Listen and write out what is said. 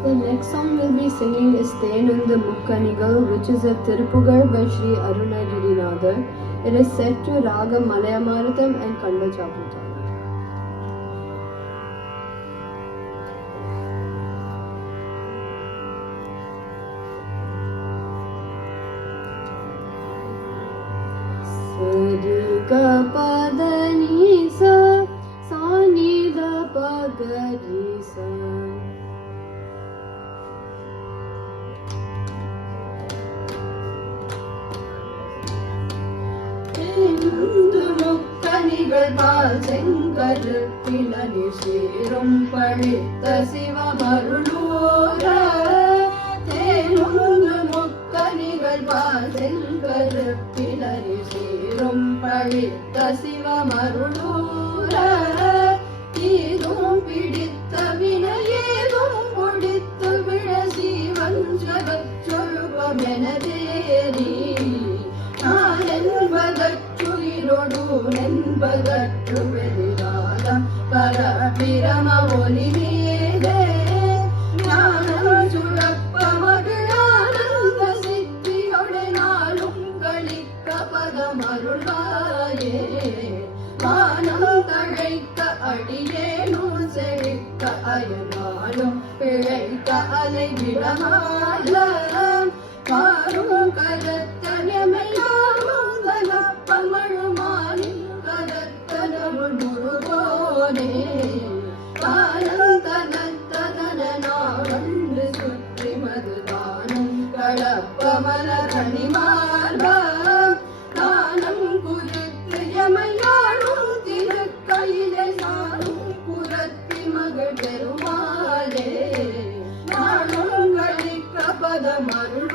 The next song we'll be singing is Thenundu Mukkanigal, which is a Tirupugal by Sri Arunagirinadar. It is set to Raga Malayamaratham and Kanda Chaputam. Sarika Padanisa Sanida Pagarisa. தேனுந்து முக்கனிகள் பால் செங்கரு பிளனி சீரும் பழித்த சிவமருளூர. தேனுந்து முக்கனிகள் பால் செங்கரு பிளனி சீரும் பழித்த சிவமருளூர. தீதும் பிடித்த வினையேதும் பொடித்து விழ சீவஞ்சகச் சொல்வமெனதேரி. நான் என்பதற்றுயிரொடு என்பதற்று வெளிராதம் பரபிரம ஒலி மீதே. ஞானம் சுழப்ப மகிழானந்த சித்தியொடு நாளும் களிக்க பதமருள்வாயே. வானம் தழைக்க அடியேனும் செழிக்க அயனாலும் பிழைக்க அலை விடமால. காரும் கதத்தனமையாரும் கலப்பமழுமானின் கதத்தனருள் முருகோனே. காலந்தனத்ததன நாளன்று சுற்றி மதுதானம் களப்பமல கணிமார்பா. தானம் குறித்து எமையாளும் திருக்கையிலே சாரும் புறத்தி மகள் பெருமாளே. நாளும் களிக்க பதமருள்